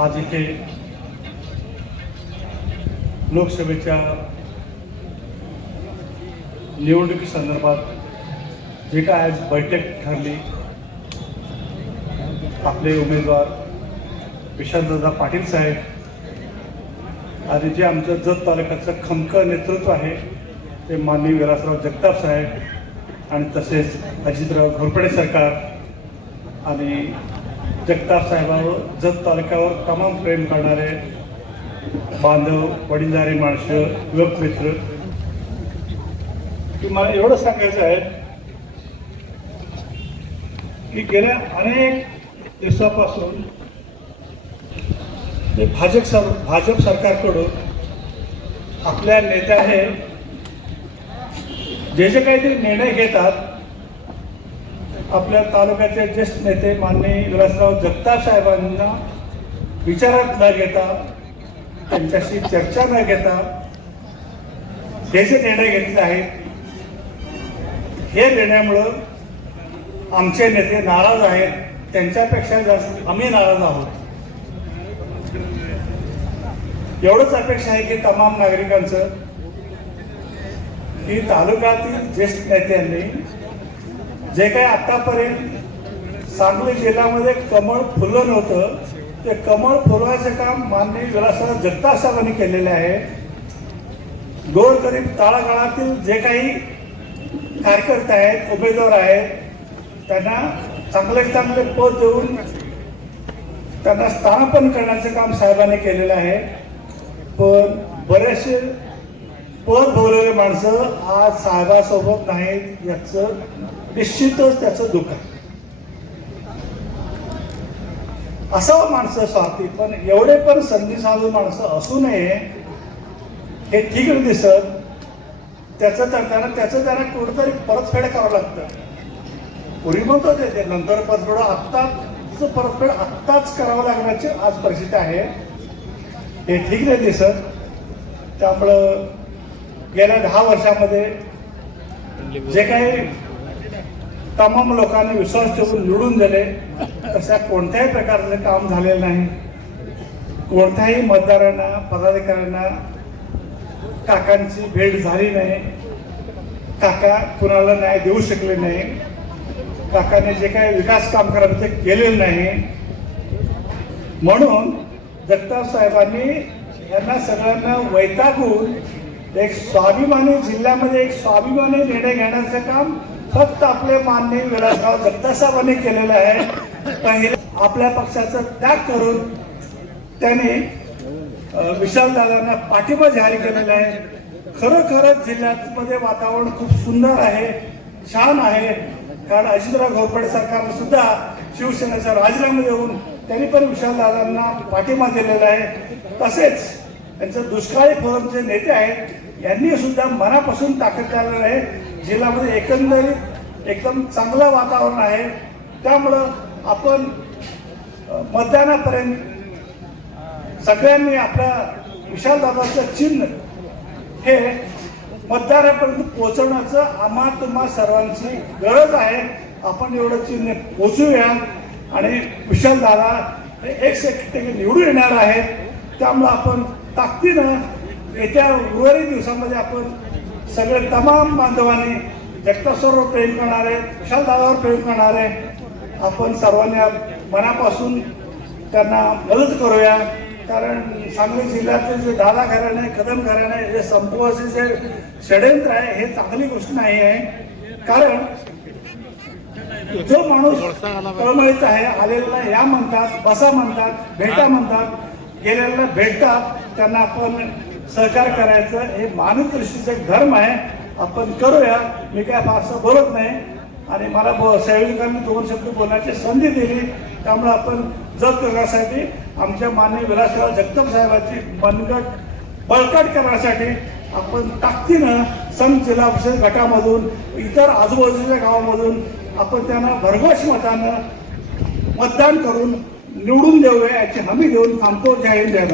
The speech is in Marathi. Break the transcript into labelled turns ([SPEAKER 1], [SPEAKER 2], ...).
[SPEAKER 1] आज इथे लोकसभेच्या निवडणुकीसंदर्भात जे काय आज बैठक ठरली आपले उमेदवार विशालदादा पाटील साहेब आणि जे आमचं जत तालुक्याचं खमकं नेतृत्व आहे ते माननीय विलासराव जगताप साहेब आणि तसेच अजितराव घोरपडे सरकार आणि जगताप साहेबावर जत तालुक्यावर तमाम प्रेम करणारे बांधव वडीलधारी माणसं युवक मित्र. की मला एवढं सांगायचं आहे की गेल्या अनेक दिवसापासून भाजप सर भाजप सरकारकडून आपल्या नेत्या हे जे जे काहीतरी निर्णय घेतात आपल्या तालुक्याचे ज्येष्ठ नेते माननीय विलासराव जगताप साहेबांना विचारात न घेता त्यांच्याशी चर्चा न घेता हे जे निर्णय घेतले आहेत हे निर्णयामुळं आमचे नेते नाराज आहेत त्यांच्यापेक्षा जास्त आम्ही नाराज आहोत. एवढंच अपेक्षा आहे की तमाम नागरिकांचं की तालुक्यातील ज्येष्ठ नेत्यांनी जे काही आतापर्यंत सांगली जिल्ह्यामध्ये कमळ फुललं नव्हतं ते कमळ फुलवायचं काम माननीय विलासराव जगताप साहेबांनी केलेले आहे. गोरगरीब तळागाळातील जे काही कार्यकर्ते आहेत उमेदवार आहेत त्यांना चांगले चांगले पद देऊन त्यांना स्थानापन करण्याचं काम साहेबांनी केलेलं आहे. पण बरेचसे पद भरलेले माणसं आज साहेबासोबत नाहीत याचं निश्चितच त्याचं दुःख आहे. असावं माणसं स्वार्थी पण एवढे पण संधी साधू माणसं असू नये हे ठीक दिसत त्याचं तर त्यांना त्याचं त्यांना कुठंतरी परतफेड करावं लागतं. पूर्वी म्हणतो ते ते नंतर परतफेड आत्ताच परतफेड आत्ताच करावं लागण्याची आज परिस्थिती आहे. हे ठीक नाही दिसत. त्यामुळं गेल्या दहा वर्षामध्ये जे काही तमाम लोकांनी विश्वास ठेवून निवडून दिले. तशा कोणत्याही प्रकारचं काम झालेलं नाही. कोणत्याही मतदारांना पदाधिकाऱ्यांना काकांची भेट झाली नाही. काका कुणाला न्याय देऊ शकले नाही. काकाने जे काही विकास काम करायचं ते केलेलं नाही. म्हणून जगताप साहेबांनी यांना सगळ्यांना वैतागून एक स्वाभिमानी जिल्ह्यामध्ये एक स्वाभिमानी निर्णय घेण्याचं काम फक्त आपले माननीय विलासराव जगताप केलेलं आहे. पहिले आपल्या पक्षाचा त्याग करून त्यांनी विशालदादांना पाठिंबा जाहीर केलेला आहे. खरोखरच जिल्ह्यामध्ये वातावरण खूप सुंदर आहे छान आहे. कारण अजितराव घोरपडे सरकारने सुद्धा शिवसेनेचा राजीनामा देऊन त्यांनी पण विशालदादांना पाठिंबा दिलेला आहे. तसेच त्यांचे दुष्काळी फोरमचे नेते आहेत यांनी सुद्धा मनापासून ताकद केलेलं आहे. जिल्ह्यामध्ये एकंदरीत एकदम चांगलं वातावरण आहे. त्यामुळं आपण अ, मतदानापर्यंत सगळ्यांनी आपल्या विशालदादाचं चिन्ह हे मतदारापर्यंत पोहोचवण्याचं आम्हा तुम्हा सर्वांची गरज आहे. आपण एवढं चिन्ह पोचूया आणि विशालदादा हे एक टक्के निवडून येणार आहेत. त्यामुळं आपण ताकदीनं येत्या उर्वरित दिवसामध्ये आपण सगळे तमाम बांधवांनी जगतासोबत प्रेम करणारे विशालदादावर प्रेम करणारे आपण सर्वांनी मनापासून त्यांना मदत करूया. कारण सांगली जिल्ह्यातले जे दादा घराणे कदम घराणे हे संपवाचे जे षडयंत्र आहे हे चांगली गोष्ट नाही आहे. कारण जो माणूस तळमळीचा आहे आलेला या म्हणतात बसा म्हणतात भेटा म्हणतात गेलेल्या भेटतात त्यांना आपण सहकार करायचं हे मानवदृष्टीचं एक धर्म आहे. आपण करूया. मी काय फारसं बोलत नाही. आणि मला ब संयोजकांनी दोन शब्द बोलण्याची संधी दिली. त्यामुळे आपण जत करण्यासाठी आमच्या माननीय विलासराव जगताप साहेबांची मनगट बळकट करण्यासाठी आपण ताकदीनं संत जिल्हा परिषद गटामधून इतर आजूबाजूच्या गावामधून आपण त्यांना भरघोष मतानं मतदान करून निवडून देऊया याची हमी देऊन थांबतो जय हिंद जय